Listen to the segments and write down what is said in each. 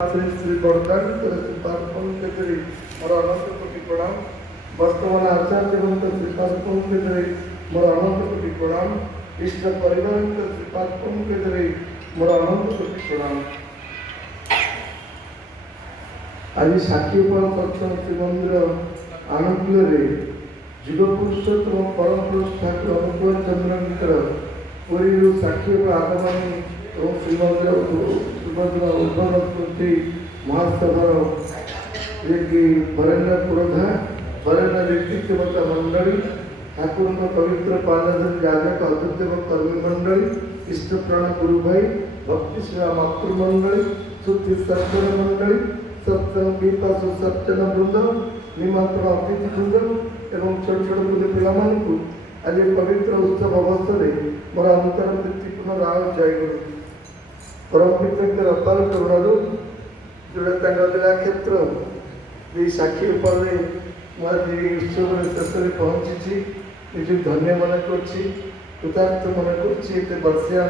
श्री श्री बड़कांत श्रीपाद पंकजरी मोर अनंत कोटि प्रणाम। वर्तमान आचार्य बंत श्रीपाद पंकजरी मोर अनंत कोटि प्रणाम। इष्ट परिवार श्रीपाद पंकजरी मोर अनंत कोटि प्रणाम। आज साक्षीपाल सत्संग श्रीमंदिर आनुकूल्य जुग पुरुषोत्तम परम पुरुष ठाकुर अनुकूल चंद्र पुरी साक्षीपाल आगमनी और श्रीमंदिर उद्भव स्मृति महासभर वरेण्य पुरोधा वरेण्य व्यक्तित्व मंडली ठाकुर पवित्र पालधन जाजक अद्वितीय कर्मी मंडली इष्ट प्राण गुरु भाई भक्ति सेवा मातृमंडली श्रुति सज्जन मंडली सत्संग पिपासु सज्जन वृंद निमंत्रण अतिथि वृंद एवं छोट छोट बुले पिलामानकु आज पवित्र उत्सव अवसर मोर अंतर प्रीतिपूर्ण राव जय गुरु परम पिता अपार करुणारू जोड़ा लीला क्षेत्र ये साक्षी उपर मुझे उत्सव शेष में पहुँची निज धन्य मन कृतार्थ मन कर वर्षिया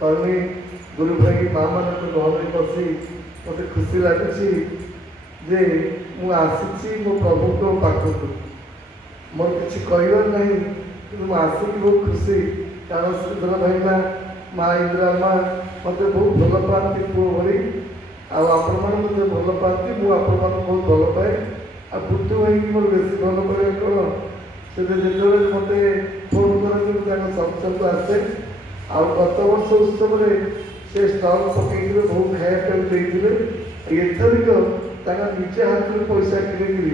कर्मी गुरु भाई माँ मान गहन बसी मत खुशी लगुच जे मुझी मो प्रभु पाखक मोर किसी कहवर ना कि आसिक बहुत खुशी कारण श्रीधर भाईना माँ इंदिरा माँ मत बहुत भल पाती पुओ भरी आपण मैंने भल पाती मुझे बहुत भल पाए आ बुद्धू भाई मोर बेस भल पाए कौन से जो मत फोन कर सत्संग आसे आ गत वर्ष उत्सव से स्टल पकई बहुत खाया देते एथरिक निजे हाथ में पैसा किणी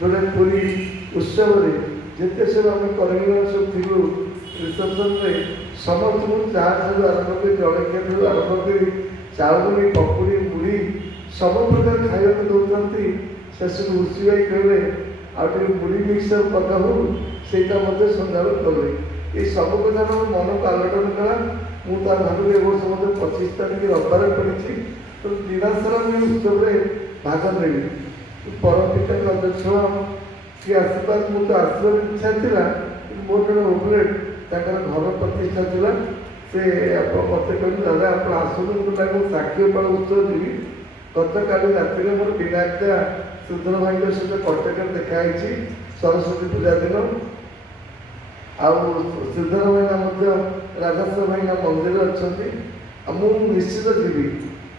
जोड़े पूरी उत्सव जिते सब आम कर सब थी रिसेप्शन में समस्त चाह ठार आरंभ कर जलखिया ठार आरंभ कर चाउल पकुड़ी मुढ़ी सब प्रकार खाया दौरान शेष ऋषि भाई कहले आगे मुढ़ी मिक्सर पका हो सहीटा मत सन्ध्या कले ये सब कथा मन को आलोटन कला मुझे भाव ए वर्ष मत 25 तारीख रविवार पड़ी तो दिनासारा मुझे उत्सव भाग नेली परम पिता अध्यक्ष कि आशीर्वाद मुझे आसवर इच्छा थी मोर जन ओभलेट घर प्रतिष्ठा थी से मत कहते दादा आप आसनु मुझे साक्षीपाल उत्सव जी गत काली रात मोर विनायका सुधर भाई सहित कटक देखाई सरस्वती पूजा दिन आधर भाईना राधाश्वर भाईना मंदिर अच्छा मुझे निश्चित जीवी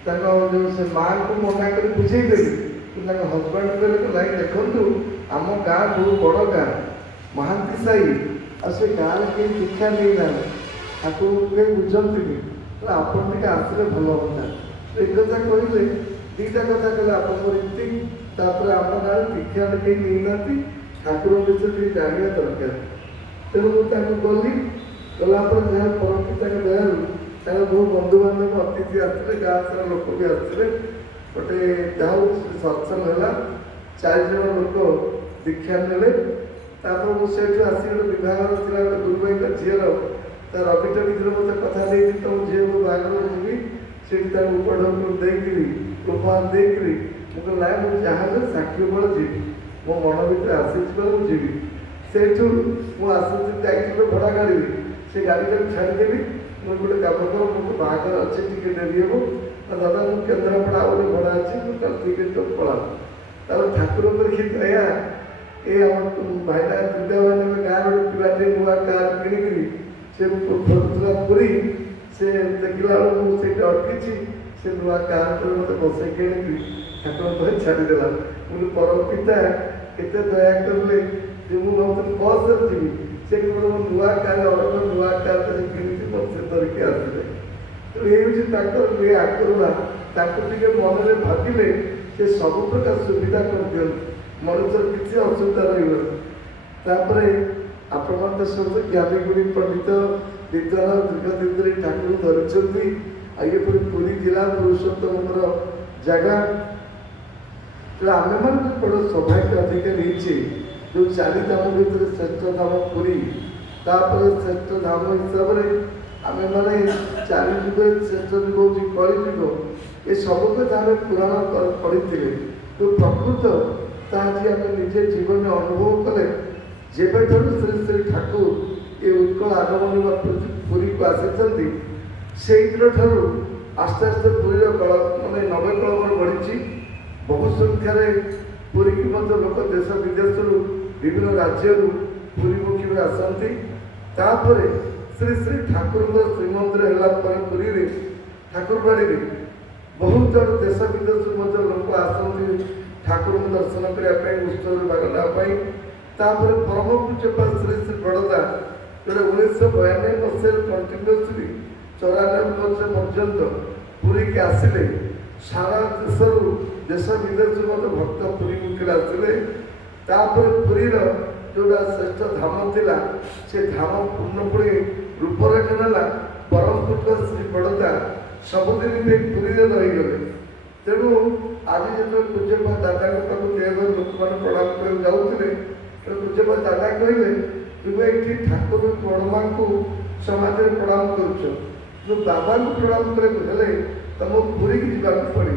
जो से माँ को मना कर बुझेदेवी कि हजबैंड कहले ना देखु आम गाँ बहुत बड़ गाँ महांती साई आ से गाँव कहीं दीक्षा नहीं ना आपको कहीं बुझती तो आपन टे आसले भल हाँ एक कथा कहले दीटा कथा कहले आप आम गाँव दीक्षा कहीं नहीं ना ठाकुर विषय जाना दरकार तेणु मुझे गली गलापर जहाँ परम पिता दयालु बहुत बंधु बांधव अतिथि आसते गाँव सारा लोक भी आसते गोटे जहाँ सत्संग है 4 जन लोक दीक्षा ने मुझे आसिक विभाग थी गुरु भाई झीर रविटा भितर मत कथा दे तो झील को बाहर जी से उपढ़ देकर उपहार देकर मुझे ना मुझे जहाँ साक्षी बल जी मो मन भर आसी जीवी से मुझे भड़ा गाड़ी से गाड़ी छाड़देवी मुझे गोटे कम कर मुझे बाहर अच्छे टी डेरी हम दादा मुझे केन्द्रापड़ा आ गए भड़ा अच्छे मुझे ठीक है तो पड़ा ठाकुर दया ये भाईना दुर्गा भाई गाँव पिलाटे नुआ कार किणिकी से पुरी से देखला से अटकी से नुआ कार मत बसई किणिकी ठाकुर छाड़देला मुझे परम पिता एत दया कले मुझे बस जी से नुआ कार अरब नुआ कार किणी मत धरिक आसले तो ये आकरुणा टे मन में भाविले से सब प्रकार सुविधा कर दिखते मनुष्य किसी असुविधा रही आपण सब ज्ञानी गुणी पंडित विद्वान दीर्घ दिन ठाकुर धरी आगे पुरी जिला पुरुषोत्तम जगह तो आम मान बड़ सौभाग्य अधिकारी जो 4 धाम भर श्रेष्ठ धाम पुरी श्रेष्ठ धाम हिसाब से आम मैंने 4 जुग श्रेष्ठ जुग हूँ कली जुग ये सब कथा पुराण पढ़ी तो प्रकृत ताजी आम निजे जीवन में अनुभव कले जेबे श्री श्री ठाकुर ये उत्कल आगमन पुरी को आसी से दिन ठार आस्ते आस्ते पुरी कल मानने नवकलम बढ़ी बहु संख्यार पुरी की लोक देश विदेश विभिन्न राज्य पुरीमुखी आसती श्री श्री ठाकुर श्रीमंदिर है पुरी ठाकुरबाड़ी बहुत जन देश विदेश लोक आसती ठाकुर दर्शन करने उत्सव भाग नापी परम पूज्यपा श्री श्री बड़दा जो 1992 मसीह कंटिन्यूसली 94 वर्ष पर्यंत पुरी की आसिले सारा देश विदेश भक्त पुरी मुखी आसिले पुरी जोड़ा श्रेष्ठ धाम थिला से धाम पूर्णपुरी रूपरेखा ना परम पूज्य श्री बड़दा सबुदिन पुरी रहीगले तेणु आज जो पूज्यपा दादा पाक लोक मैंने प्रणाम कर जाऊे पूज्यपा दादा कहले तुम्हें ये ठाकुर बड़मा को समाज में प्रणाम कर बाबा को प्रणाम करे तुम पुरी की जावाक पड़ो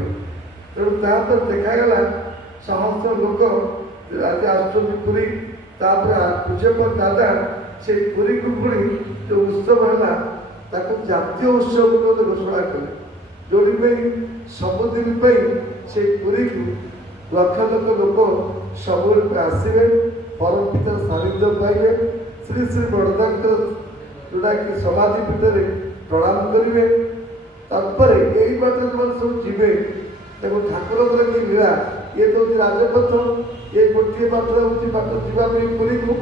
तेणु तापर देखागला समस्त लोक आज आसुरी पूज्यपा दादा से पुरी को पुणी जो उत्सव है जातीय उत्सव घोषणा कले जोड़ी सबुदिन से पुरी को लक्ष लक्ष लोक सब आसवे परम पिता सानिध्य पाइबे श्री श्री बड़दा जोटा कि समाधि पीठ में प्रणाम करेंगे यही बात जो सब जीवे देखो ठाकुर की लीला ये तो राजपथ ये गोटे बात हूँ बाट जावाई पुरी को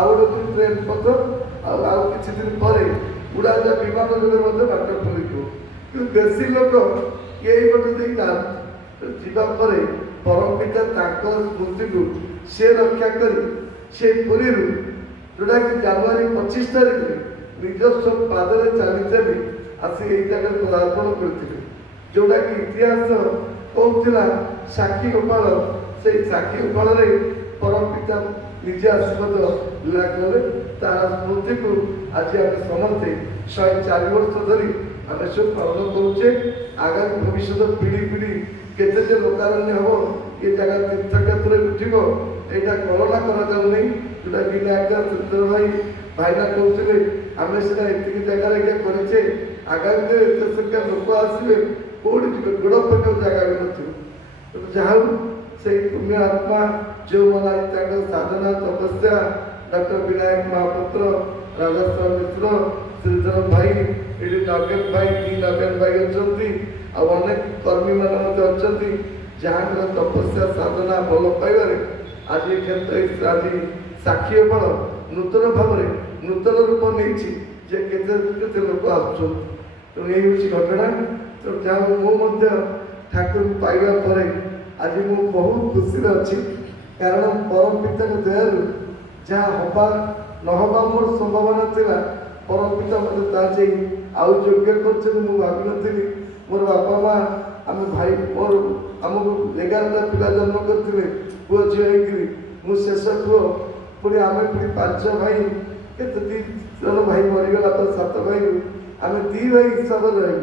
आउ गोटे ट्रेन पथ आउ कि दिन पर उड़ाजा विमान जोगे बाट पुरी को कि बेसी लोक यही बात दे जावापर परम पिता स्मृति को सी रक्षा कर पुरी जोटा कि जनवरी 25 तारीख निजस्व पादे चली चली आसी यही जगह पदार्पण करते जोटा कि इतिहास कहूला साक्षी गोपाल से साक्षी गोपाल परम पिता निजे आशीर्वाद लीला कले तार स्मृति को आज आम समस्ते 104 वर्ष धरी आम सब पालन करुचे आगामी भविष्य पीढ़ी पीढ़ी केते लोकारण्य हम ये जगह तीर्थक्षेत्र उठो यहाँ कल्पना कराऊनी जोटा विनायक चित्र भाई भाईना कहते आम सीधा ये जगह करे आगामी एत संख्या लोक आसवे कौटी जी गोड़ पक जगह भी नहाऊ से पुण्य आत्मा जो मैंने साधना तपस्या डॉक्टर विनायक महापुत्र राधास्वामी मिश्र श्रीधर भाई ये नगेन भाई टी नगेन भाई अच्छा अनेक कर्मी मैंने जहाँ तपस्या साधना भल पाइबार आज क्षेत्र आज साक्षी बल नूतन भाव नूतन रूप नहीं केते लोक आसुँ तेणु यही घटना तो जहाँ मुझे ठाकुर पाइबा पर आज मु बहुत खुशी अच्छी कारण परम पिता दयालु जहाँ हवा नहबा मोर संभावना था परम पिता मतलब आउ योग्य कर भावी नी मोर बापा माँ आम भाई मोर आमको 11टा पिला जन्म करते पुओ झील हो शेष पुओ पुणी आम पुणी 5 भाई के 3 जन भाई मरीगला पर 7 भाई आम 2 भाई हिसाब से रही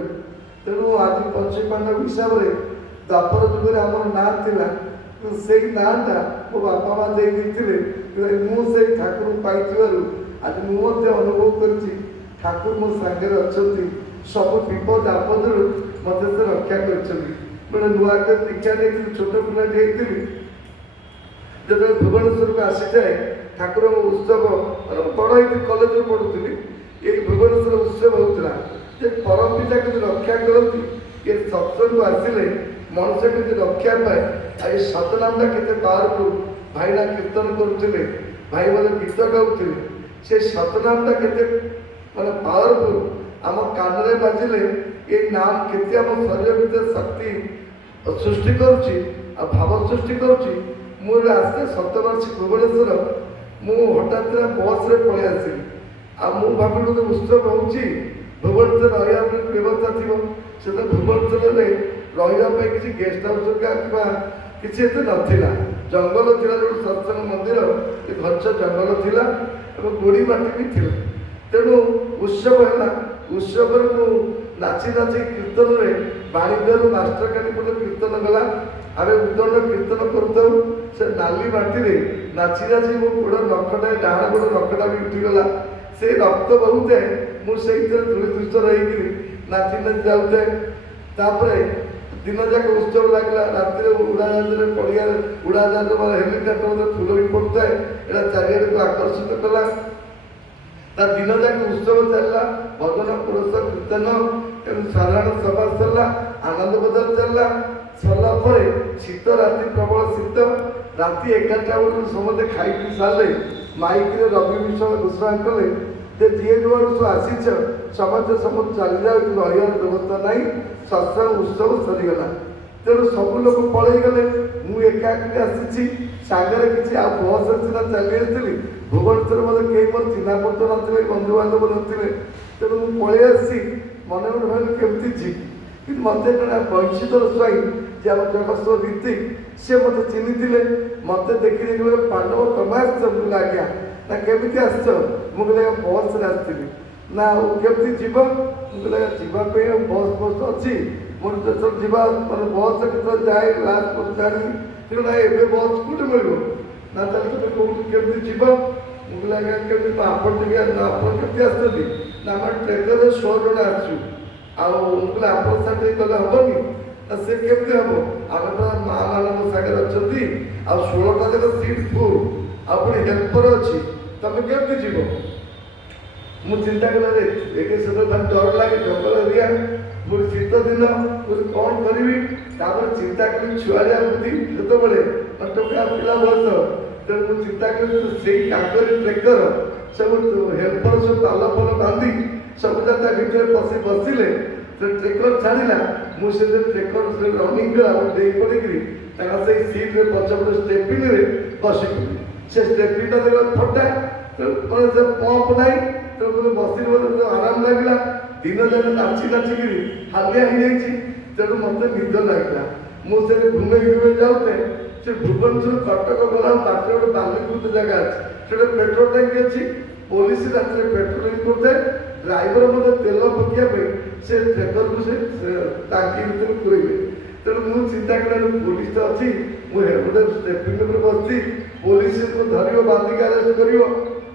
तेणु आज पंचपांडव हिसाब से द्वापर जुगे आम ना था से नाटा मो बापा माँ देते मुझे ठाकुर पाई आज मुझे अनुभव कर ठाकुर मो सांगे अच्छा सब विपद आपद मत से रक्षा कर नुआक दीक्षा नहीं छोट पिलाटी जो भुवनेश्वर को आसी जाए ठाकुर उत्सव बड़ कलेज पढ़ुली ये भुवनेश्वर उत्सव होता परम पिता के रक्षा करती ये सत्संग आसिले मनुष्य के रक्षा पाए आई सतनामटा के पावरफुल भाईना कीर्तन करुले भाई मैंने गीत गाँव से सतनामटा के माने पावरफुल आम कान में बाजिले ये नाम केते आम शरीर भीतर शक्ति सृष्टि करुच्ची भाव सृष्टि करुच्ची मुझे आसते 7 वर्ष भुवनेश्वर मु हठात बस रे पलि आसली आ भाविलु तो उत्सव हो भुवनेश्वर रहा व्यवस्था थी से तो भुवनेश्वर रही किसी गेस्ट हाउस किसी एत नाला जंगल थी जो सत्संग मंदिर घंच जंगल थी गोड़ी माटी भी थी तेणु उत्सव है उत्सव नाची नाची कीर्तन में बाणिज्य मास्टर कानी पटे कीर्तन गला आम उदंड कीर्तन करूँ से नाली माटी नाची नाची मो गोड़ नखटा डाण गोड़ नखटा भी उठीगला से रक्त बहुए मुझे धूली दुष्ट रही नाची नाची जाऊे तापर दिन जाक उत्सव लगला रात उड़ाजाज पड़िया उड़ाजाज हेलिकप्टर फुल भी पड़ता है यहाँ चारिआड को आकर्षित कला दिन जाक उत्सव चलला भजन पुरुष कीर्तन साधारण सभा सरला आनंद बजार चलला सरला शीत राति प्रबल शीत राति 11टा बेलू समझे खाई पी सारे माइक रवि विषय घोषणा कले जी जुआड़ सब आसीच समझे सब चली जाए रही व्यवस्था ना सत्संग उत्सव सरीगला तेणु सब लोग पलैगले मुझे एकाकी आसी सागर किसी आ बस सीना चली आसती भुवनेश्वर मतलब कई मोर चिन्ह पत्र ना बंधु बांधव ना तेणु मुझे पलि आसी मन मन भाई केमती जी कि मत वंशीधर स्वाई जे आम जगत रीति सी मत चिन्ही मत देखी पांडव तमें आस आज्ञा ना केमी आस मुझे बस आसती ना केमती जीव मुझे जावाई बस बस अच्छी मुझे जो जीवा मैं बस के जाए लास्ट जानी तेना ए बस कौट मिल ना तेज कौट केमती जीव मुझे आज्ञा केमी आपन केमती आसती ना आम ट्रेकर 16 जन आसू मुझे आपन साथ गले हेनी ना से केमती हम आम माँ मान सागर अच्छा 16टा जगह सीट फुल आपड़ी हेल्पर अच्छी तमें केमती जीव मुझे चिंता कला डर लगे जंगल एरिया मुझे शीत दिन मुझे कौन करी चिंता करी छुआलिया बुद्धि जो टोका पिला बयस तेणु मुझे चिंता करी कागज ट्रेकर सब हेल्पर सब पाल फल बांधी सब जाता भितर पशि बसिले ट्रेकर छाड़ा मुझे ट्रेकर रनिंग डे पड़ी से सीट्रे पचपटे स्टेपिंग बस से स्टेपिंग फटा मैंने से पंप ना तो बस आराम लगला दिन जाक नाची नाचिक हालिया हो तेणु मत निद लगला मुझे घूमे घूमे जाऊे से भुवनेश्वर कटक गला बाटे गोटे बालीकृत जगह अच्छे से पेट्रोल टैंक अच्छी पुलिस रात पेट्रोलिंग करते ड्राइवर मतलब तेल पकाइबे से ट्रेकर को से टांकी भर पूरे तेणु मुझे चिंता करा पुलिस तो अच्छी मुझे गोटे स्टेपिंग बस पुलिस को धर बांधिक आरेस्ट कर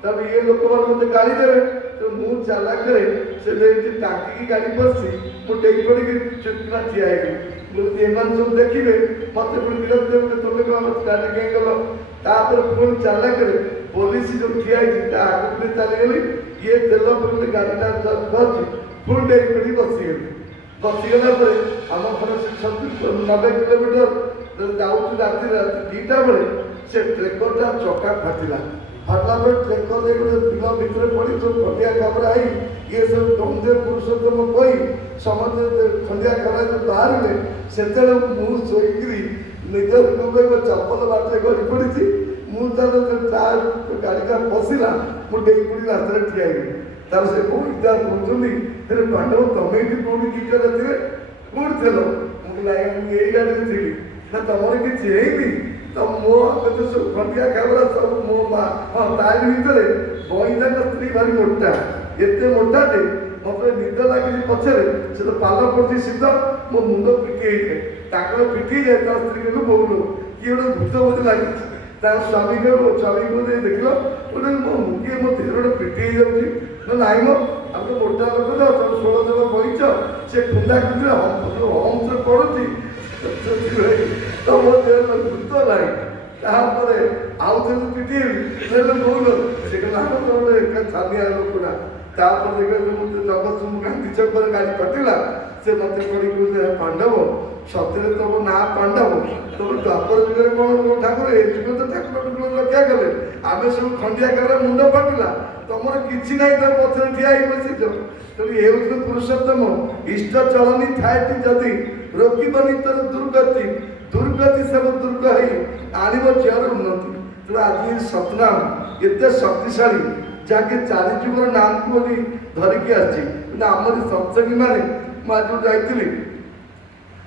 ये लोक मैंने मत गाड़ी देवे तो मुझे चाला करे से टाँकी की गाड़ी पसी मुझे पड़ी चुपकिना ठिया एम सब देखिए मत विरक्त देवे तुम्हें कह गाड़ी कहीं गल पुणी चाला करे पुलिस जो ठिया आगे चलीगली ये तेल पकड़े गाड़ीटा धरती पुणी डेरी पड़ी बसीगला आम घर 90 किलोमीटर जाऊँ राति 2टा बेले से ट्रेकरटा चका फाटिला फाटला ट्रेकर गोटे बिल भितर पड़ी सब खंडिया खबर आई ये सब गंदे पुरुषोत्तम कही समझे खंडिया खबर जो बाहर से मुझे शोकरी निज रूम चप्पल बाटे गड़ी पड़ी मुझे गाड़ी का पशिला मुझे डेई पड़ी रास्ते ठिया से कौटा कहते पांडव तमें भी कौटी गीत राति कौट थे मुझे यही गाड़ी थी ना तुम किसी है तो मो सब खंडिया खबर सब मो माँ हाँ तारी भितर बईजा स्त्री भारी मोटा एत मोटा जे मत निद लगे पचर से तो पाल पड़ी शीत मो मुंड पिटी जाए पिटी जाए स्त्री कहू बोल किए गोटे भूत बोध लगी स्वामी स्वामी को देख लो गोटे मो मुखे मो देह गोटे पिटी जाऊँगी ना मो आम तो मोटा लोक तो तुम 16 जन बहीच से खुंदा खुंदी हम्स पड़ुची तो मो देह भूत ना तापर आउ थे पिटी बोल से गोटे छानिया लोकटा तापर देख जगत गांधी चौक गाड़ी कटिला से मत पड़ी पांडव सतरे तुम ना पांडव तुम द्वापर जुगे कौन ठाकुर ए जुगे तो ठाकुर रक्षा कले आम सब खंडिया कर मुंड फाटिला तुम कि ना तुम पथर ठिया बस तेणु ये हूँ पुरुषोत्तम इष्ट चलनी थाएटी जदि रोकबनी तर दुर्गति दुर्गति सब दुर्ग आनब जर उन्नति तेणु आज सतनाम एत शक्तिशाली जहाँकि चारि जुगर नाम को धरिकी आमरी सत्संगी मैंने मुझे जाइली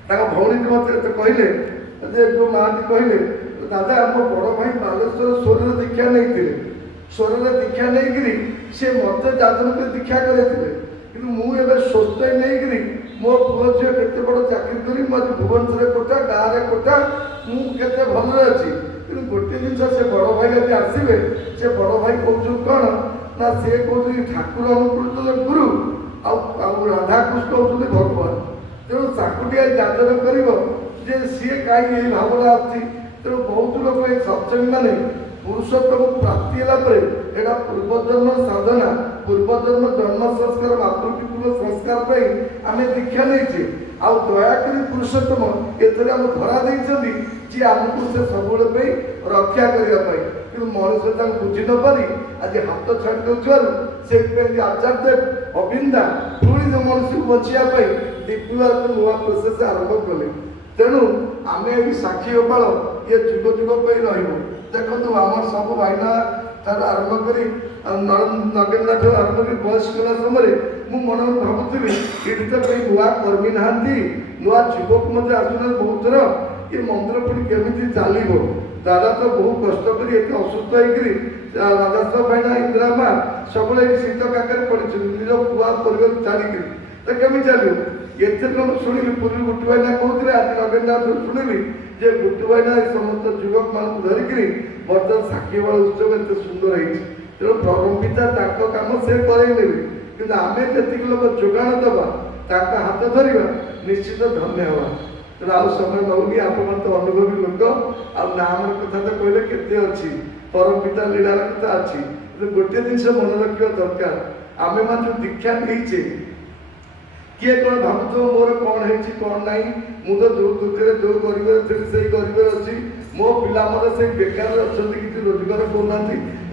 भौणी मत कहले जो माँ कहले दादा आम बड़ भाई बालेश्वर स्वर दीक्षा नहीं स्वर दीक्षा नहीं सी मत जादन को दीक्षा करते कि मुझे स्वस्थ नहीं मो पुओ झील के बड़ चाकरी करी मुझे भुवनेश्वर कोटा गाँव में कोटा मुझे भल अच्छी कि गोटे जिन से बड़ भाई आज आसवे से बड़ भाई कौन कौन ना सी कौन ठाकुर अनुकूल गुरु राधाकृष्ण हूँ भगवान तेणु ताकूटिया जाचर कर सी कहीं भावना आती तेणु बहुत लोग ये सत्संग मैंने पुरुषोत्तम प्राप्ति है पूर्वजन्म साधना पूर्वजन्म जन्म संस्कार मातृपितृ संस्कार आम दीक्षा नहीं आउ दयाकोरी पुरुषोत्तम एथरे आम धरा देइछन्ति जे आमको से सबुले रक्षा करने कि मनुष्य बुझी न पारी आज हाथ छाड़ देउछार से आचार्य अबिंदा पुणी मनुष्य को बचाई दीपिवार नुआ प्रोसेस आरंभ कले तेणु आम ये साक्षी गोपाल ये जुग जुग देखो आम सब भाईना तार आरंभ कर नगेन्द्रनाथ आरंभ कर बयस कला समय मु मन भावुली ये तो कहीं नुआ कर्मी ना नुआ युवक मत आसुना बहुत थर ये मंदिर पुणी केमी चलो दादा तो बहुत कष्ट कर असुस्थ होकर राजा भाईना इंदिरा माँ सब शीत काकर पड़ी निज पुआ परिवार छाड़ी तो केमी चलो ये शुणी पूर्व गुटू भाईना कहते आज नगेन्द्रनाथ शुणिली जे गुटू भाईना समस्त युवक मान धरिक बर्तमान साक्षी बल उत्सव एत सुंदर है तेणु परमपिता कम से करे कि आम जी लोक जोगाण दबा हाथ धरवा निश्चित धन्य हवा तेणु आउ समय नौनी आप तो अनुभवी लोक आम कथा तो कहले केते अच्छी परमपिता लीलार कथा अच्छी गोटे जिन मन रखा दरकार आम मान जो दीक्षा नहीं किए कौन भावुथ मोर कौन है कौन ना मुझे जो दुखे जो कर अच्छी मो पिला से बेकार अच्छा किसी रोजगार करना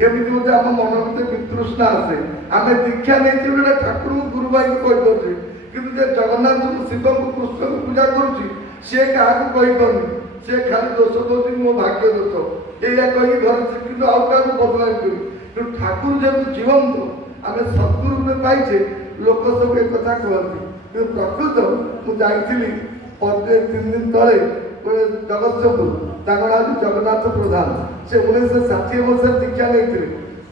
एमती मत आम मन भर वितृष्णा आसे आम दीक्षा नहीं ठाकुर गुरु भाई को कहीपर कि जगन्नाथ शिव को कृष्ण को पूजा करुच्ची सी क्या कहीपर सी खाली दोष दौर मो भाग्य दोष या कही घर कि आउ क्या बदला कर ठाकुर जेहतु जीवंत आम सदगुरु पाइचे लोक सब एक कथा कहती प्रकृत मुझे 3 दिन तले जगतसिंहपुर ना जगन्नाथ प्रधान से 1960 मसीह दीक्षा नहीं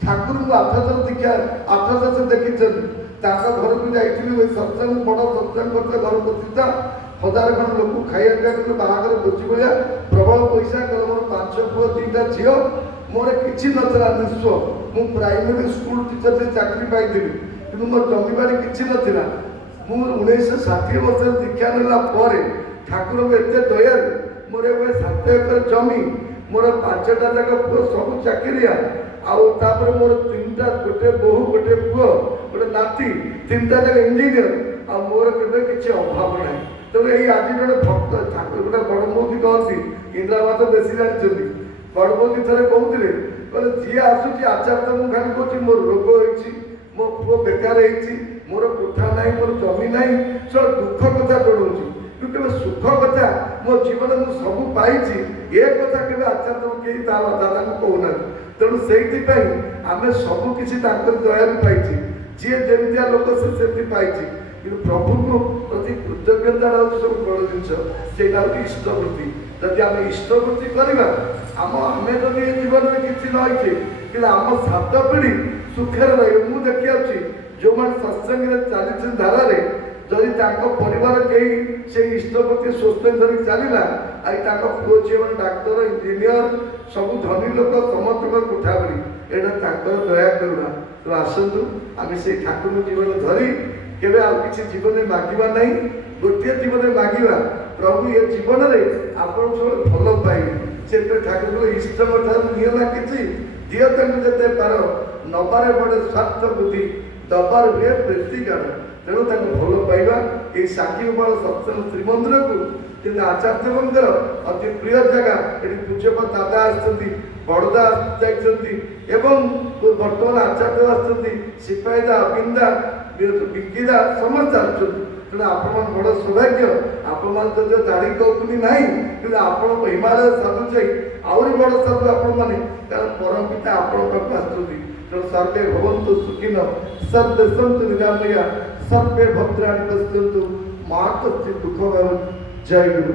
ठाकुर को 8 थर दीक्षा 8 थर से देखी घर को जाइए सत्संग बड़ सत्संग करते घर प्रतिष्ठा 1000 खंड लोक खाइया बाहर भोजी भाया प्रबल पैसा कल मोर 5 पुओ 2टा झील मोर कि नाला निश्व मु प्राइमरी स्कूल टीचर से चाकरी पाई कि मोर जमीबाड़ी कि नाला मु 1960 मसीह दीक्षा नेला ठाकुर को एत दया मोर 7 एकर जमी मोर 5टा जाक पुओ सब चाकरिया आउे मोर 3टा गोटे बोहू गोटे पुओ गोटे नाती 3टा जाक इंजीनियर आ मोर केवे किसी अभाव ना तेणु ये आज जो भक्त ठाकुर गोटे बड़मौदी कहती इंदिरा माँ तो बेसी जानते बड़मौदी थे कहते कहले जी आसूँ आचार्य मुझे खाली कह मोर रोग हो मो पुओ बेकार मोर कोठा ना मोर जमी ना सब दुख कथा पढ़ाऊँ क्योंकि सुख कथा मो जीवन मुझे सब पाई ये कथा के आचार्य कहीं तार दादा को कहना तेणु से आम सबकि दया पाई जी जमिया लोक से पाई कि प्रभु को प्रति कृतज्ञता सब बड़ जिन इष्टवृत्ति जदि आम इष्टवृत्ति करवा आम जब ये जीवन में किसी नई कि आम 7 पीढ़ी सुखे रही मुझे देखी जो मैंने सत्संग चली धारा जदि परिवार कहीं से इष्टप्रति स्वस्थ धरिक चलला आई पुओ झी मैंने डाक्तर इंजीनियर सब धनी लोक समस्त कोठा बड़ी यहाँ दया करुणा तो आसतु आम से ठाकुर जीवन धरी केवे आ किसी जीवन में मागिबा नहीं गोटे जीवन में मागिबा प्रभु ये जीवन में आपण सब भल पाइबे से ठाकुर इष्ट नियला किसी दियो जिते पार नबारे बड़े स्वार्थ बुद्धि दबार हुए प्रीति गाढ़ तेणु भल पाइबा ये साक्षी गोपाल सत्संग श्रीमंदिर को जब आचार्य मंदिर अति प्रिय जगह ये पूज्यप दादा आसती बड़दा एवं बर्तमान आचार्य आसती सिपाहीदा अबिंदा विकिदा समस्त आसुँच तेना आपण बड़ सौभाग्य आपण जो दाढ़ी कहूनी ना कि आपण हिमालय साधु जाई आहरी बड़ साधु आपण मैंने कारण परम पिता आपण पाक आसुँच तेणु सर्वे भवन्तु सुखिन सर्वे सन्तु निरामया सर्वे भद्राणि पश्यन्तु मा कश्चित् दुःखं जय गुरु।